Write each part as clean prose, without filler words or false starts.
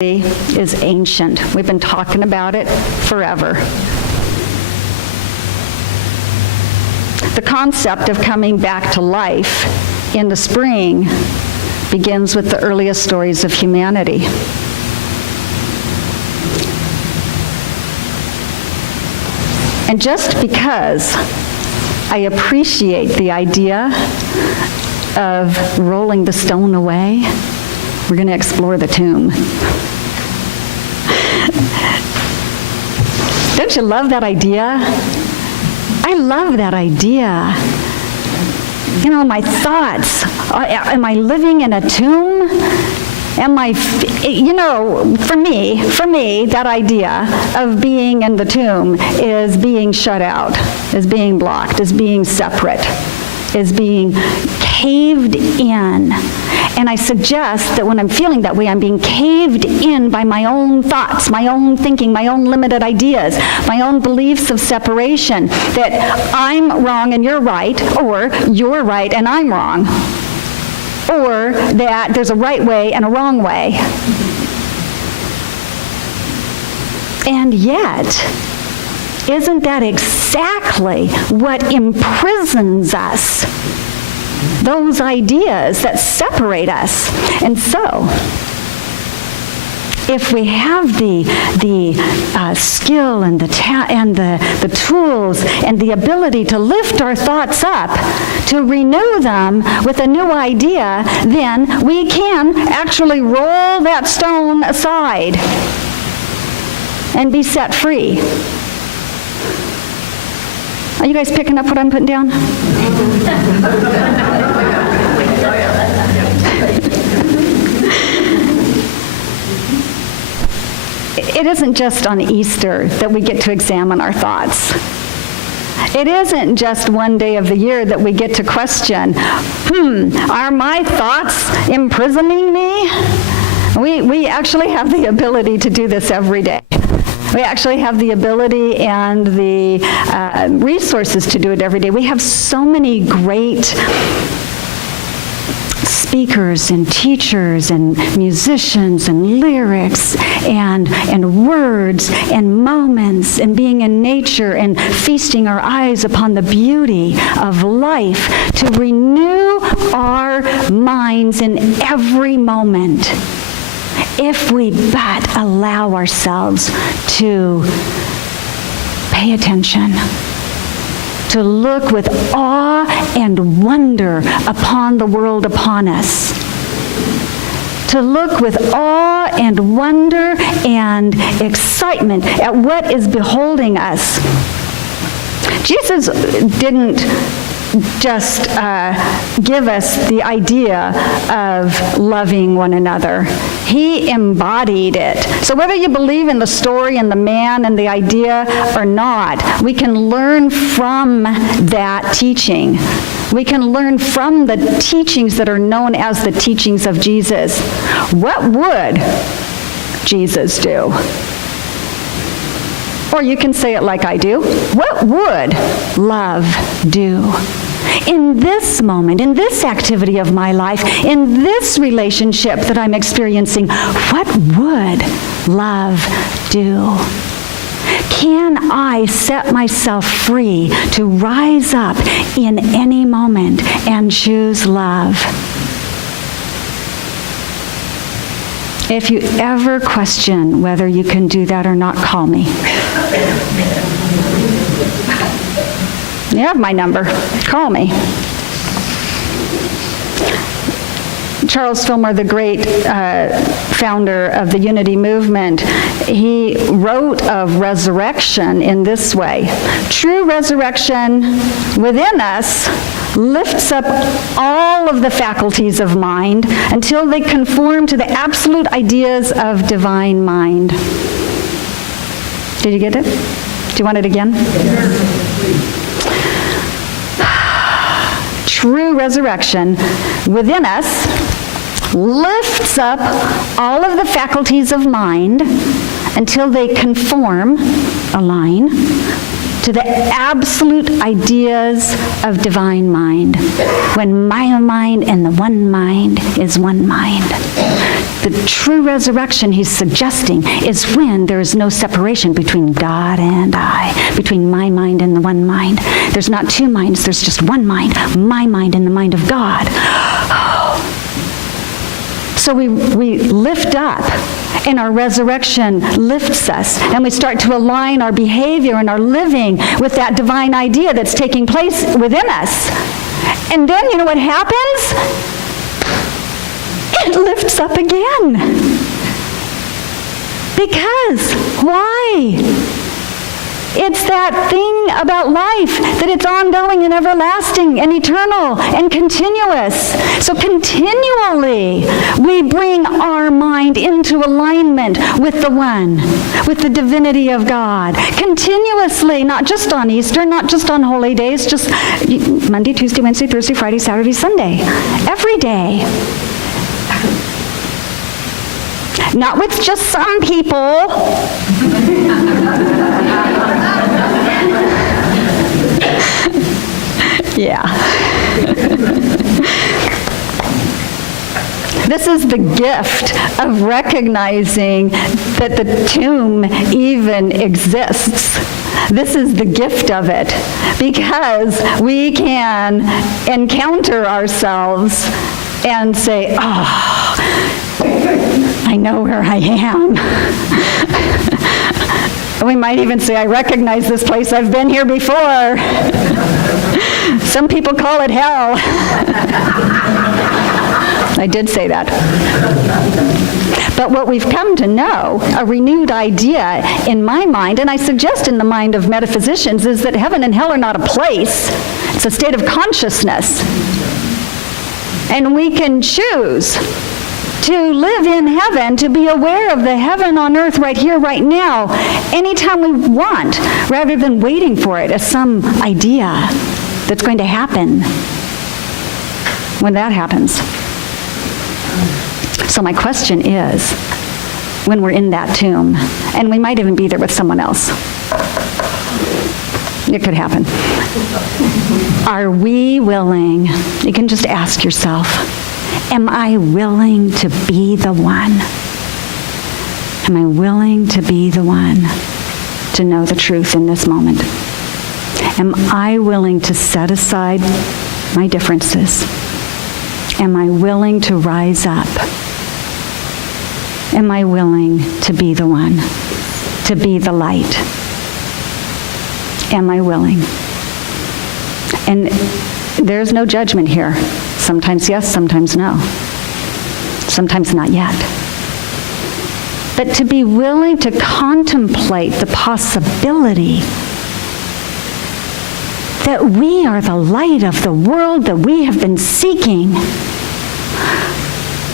is ancient. We've been talking about it forever. The concept of coming back to life in the spring begins with the earliest stories of humanity. And just because I appreciate the idea of rolling the stone away, we're going to explore the tomb. Don't you love that idea? I love that idea. You know, my thoughts, am I living in a tomb? Am I, you know, for me, that idea of being in the tomb is being shut out, is being blocked, is being separate, is being caved in. And I suggest that when I'm feeling that way, I'm being caved in by my own thoughts, my own thinking, my own limited ideas, my own beliefs of separation, that I'm wrong and you're right, or you're right and I'm wrong, or that there's a right way and a wrong way. And yet, isn't that exactly what imprisons us? Those ideas that separate us. And so, if we have the skill and the tools and the ability to lift our thoughts up, to renew them with a new idea, then we can actually roll that stone aside and be set free. Are you guys picking up what I'm putting down? It isn't just on Easter that we get to examine our thoughts. It isn't just one day of the year that we get to question, are my thoughts imprisoning me? We actually have the ability to do this every day. We actually have the ability and the resources to do it every day. We have so many great speakers and teachers and musicians and lyrics and words and moments and being in nature and feasting our eyes upon the beauty of life to renew our minds in every moment, if we but allow ourselves to pay attention, to look with awe and wonder upon the world upon us, to look with awe and wonder and excitement at what is beholding us. Jesus didn't just give us the idea of loving one another. He embodied it. So whether you believe in the story and the man and the idea or not, we can learn from that teaching. We can learn from the teachings that are known as the teachings of Jesus. What would Jesus do? Or you can say it like I do. What would love do? In this moment, in this activity of my life, in this relationship that I'm experiencing, what would love do? Can I set myself free to rise up in any moment and choose love? If you ever question whether you can do that or not, call me. You have my number. Call me. Charles Fillmore, the great founder of the Unity movement, he wrote of resurrection in this way. True resurrection within us lifts up all of the faculties of mind until they conform to the absolute ideas of divine mind. Did you get it? Do you want it again? True resurrection within us lifts up all of the faculties of mind until they conform, align, to the absolute ideas of divine mind, when my mind and the one mind is one mind. The true resurrection he's suggesting is when there is no separation between God and I, between my mind and the one mind. There's not two minds, there's just one mind, my mind and the mind of God. So we lift up, and our resurrection lifts us, and we start to align our behavior and our living with that divine idea that's taking place within us. And then, you know what happens? It lifts up again. Because, why? It's that thing about life, that it's ongoing and everlasting and eternal and continuous. So continually, we bring our mind into alignment with the one, with the divinity of God. Continuously, not just on Easter, not just on holy days, just Monday, Tuesday, Wednesday, Thursday, Friday, Saturday, Sunday. Every day. Not with just some people. Yeah. This is the gift of recognizing that the tomb even exists. This is the gift of it, because we can encounter ourselves and say, oh, I know where I am. We might even say, I recognize this place. I've been here before. Some people call it hell. I did say that. But what we've come to know, a renewed idea in my mind, and I suggest in the mind of metaphysicians, is that heaven and hell are not a place. It's a state of consciousness. And we can choose to live in heaven, to be aware of the heaven on earth right here, right now, anytime we want, rather than waiting for it as some idea that's going to happen when that happens. So my question is, when we're in that tomb, and we might even be there with someone else, it could happen. Are we willing? You can just ask yourself, am I willing to be the one? Am I willing to be the one to know the truth in this moment? Am I willing to set aside my differences? Am I willing to rise up? Am I willing to be the one, to be the light? Am I willing? And there's no judgment here. Sometimes yes, sometimes no. Sometimes not yet. But to be willing to contemplate the possibility that we are the light of the world that we have been seeking.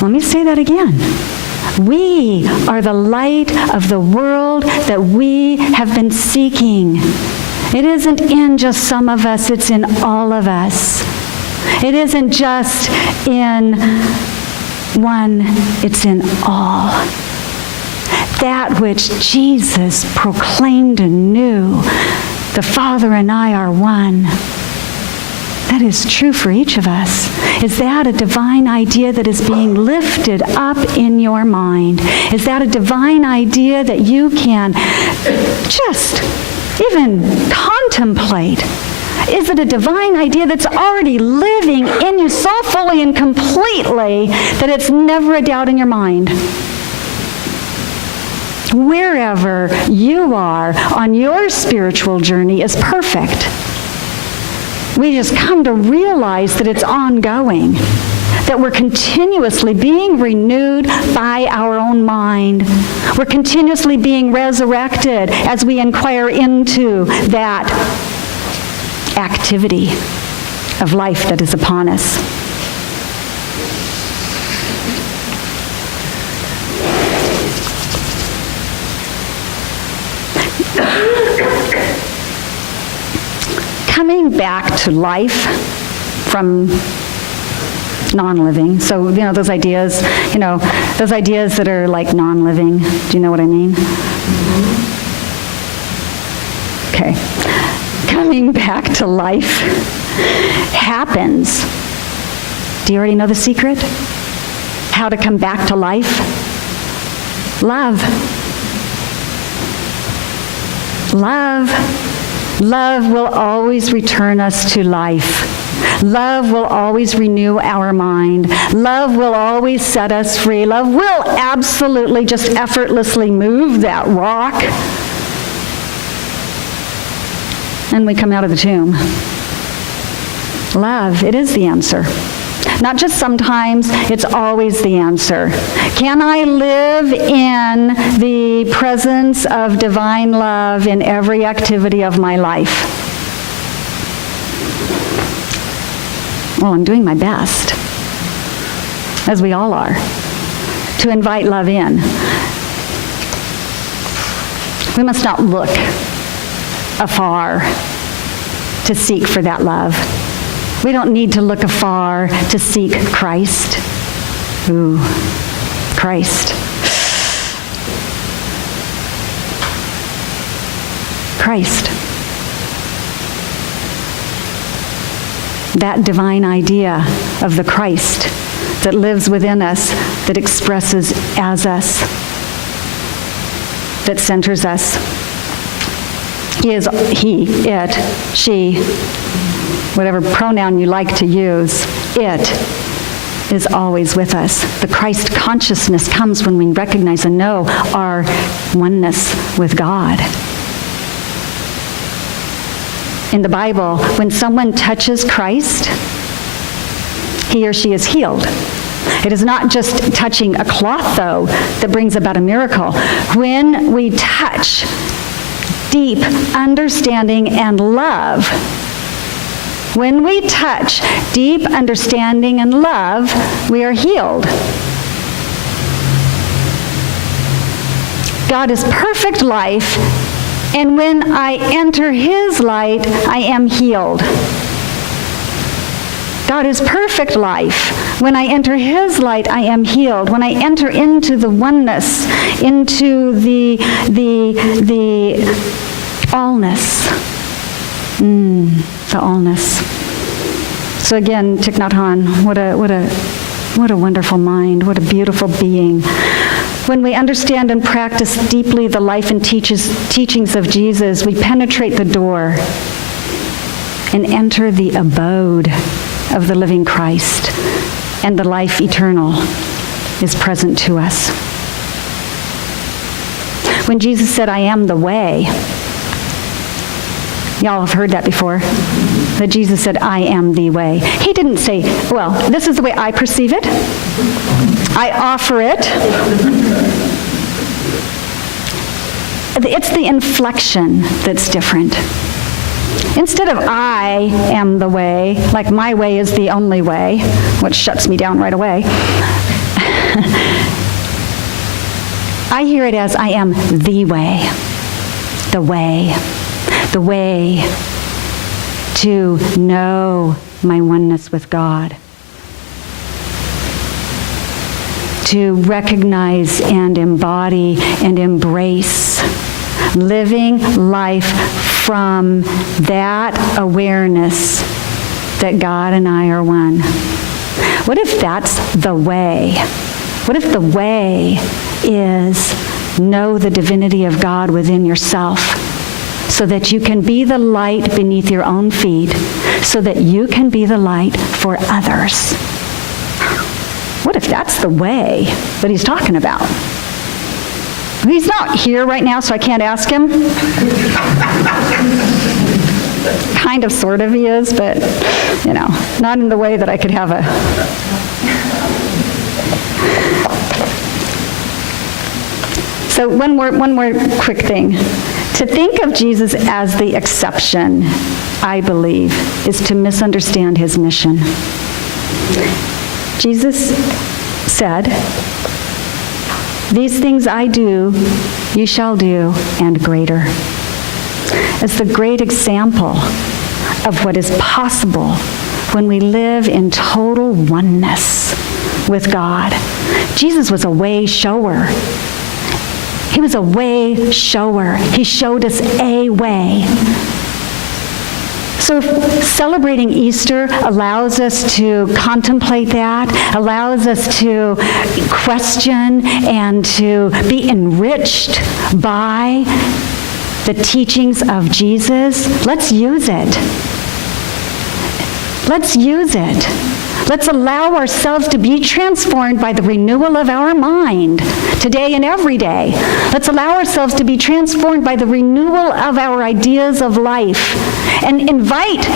Let me say that again. We are the light of the world that we have been seeking. It isn't in just some of us, it's in all of us. It isn't just in one, it's in all. That which Jesus proclaimed anew, the Father and I are one. That is true for each of us. Is that a divine idea that is being lifted up in your mind? Is that a divine idea that you can just even contemplate? Is it a divine idea that's already living in you so fully and completely that it's never a doubt in your mind? Wherever you are on your spiritual journey is perfect. We just come to realize that it's ongoing, that we're continuously being renewed by our own mind. We're continuously being resurrected as we inquire into that activity of life that is upon us. Coming back to life from non-living. So, those ideas, those ideas that are like non-living. Do you know what I mean? Okay. Coming back to life happens. Do you already know the secret? how to come back to life? Love. Love. Love will always return us to life. Love will always renew our mind. Love will always set us free. Love will absolutely just effortlessly move that rock. And we come out of the tomb. Love, it is the answer. Not just sometimes, it's always the answer. Can I live in the presence of divine love in every activity of my life? Well, I'm doing my best, as we all are, to invite love in. We must not look afar to seek for that love. We don't need to look afar to seek Christ. Ooh, Christ. Christ. That divine idea of the Christ that lives within us, that expresses as us, that centers us. He, it, she, whatever pronoun you like to use, it is always with us. The Christ consciousness comes when we recognize and know our oneness with God. In the Bible, when someone touches Christ, he or she is healed. It is not just touching a cloth, though, that brings about a miracle. When we touch deep understanding and love, when we touch deep understanding and love, we are healed. God is perfect life, and when I enter his light, I am healed. God is perfect life. When I enter his light, I am healed. When I enter into the oneness, into the allness, the allness. So again, Thich Nhat Hanh, what a wonderful mind, what a beautiful being. When we understand and practice deeply the life and teachings of Jesus, we penetrate the door and enter the abode of the living Christ, and the life eternal is present to us. When Jesus said, I am the way, y'all have heard that before, that Jesus said, I am the way. He didn't say, well, this is the way I perceive it. I offer it. It's the inflection that's different. Instead of I am the way, like my way is the only way, which shuts me down right away, I hear it as I am the way, the way to know my oneness with God, to recognize and embody and embrace living life from that awareness that God and I are one. What if that's the way? What if the way is know the divinity of God within yourself so that you can be the light beneath your own feet, so that you can be the light for others? What if that's the way that he's talking about? He's not here right now, so I can't ask him. Kind of, sort of he is, but, not in the way that I could have a... So one more quick thing. To think of Jesus as the exception, I believe, is to misunderstand his mission. Jesus said, these things I do, you shall do, and greater. As the great example of what is possible when we live in total oneness with God. Jesus was a way shower. He was a way shower. He showed us a way So celebrating Easter allows us to contemplate that, allows us to question and to be enriched by the teachings of Jesus. Let's use it. Let's use it. Let's allow ourselves to be transformed by the renewal of our mind today and every day. Let's allow ourselves to be transformed by the renewal of our ideas of life and invite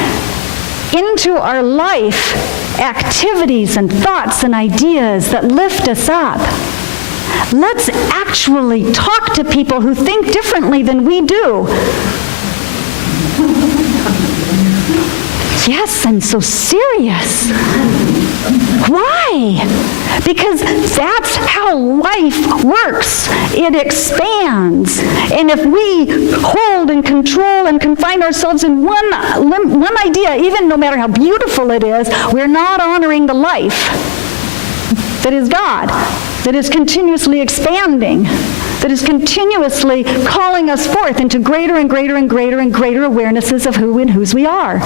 into our life activities and thoughts and ideas that lift us up. Let's actually talk to people who think differently than we do. Yes, I'm so serious. Why? Because that's how life works. It expands. And if we hold and control and confine ourselves in one idea, even no matter how beautiful it is, we're not honoring the life that is God, that is continuously expanding, that is continuously calling us forth into greater and greater and greater and greater awarenesses of who and whose we are.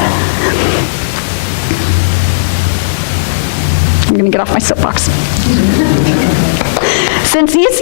I'm going to get off my soapbox. Since Easter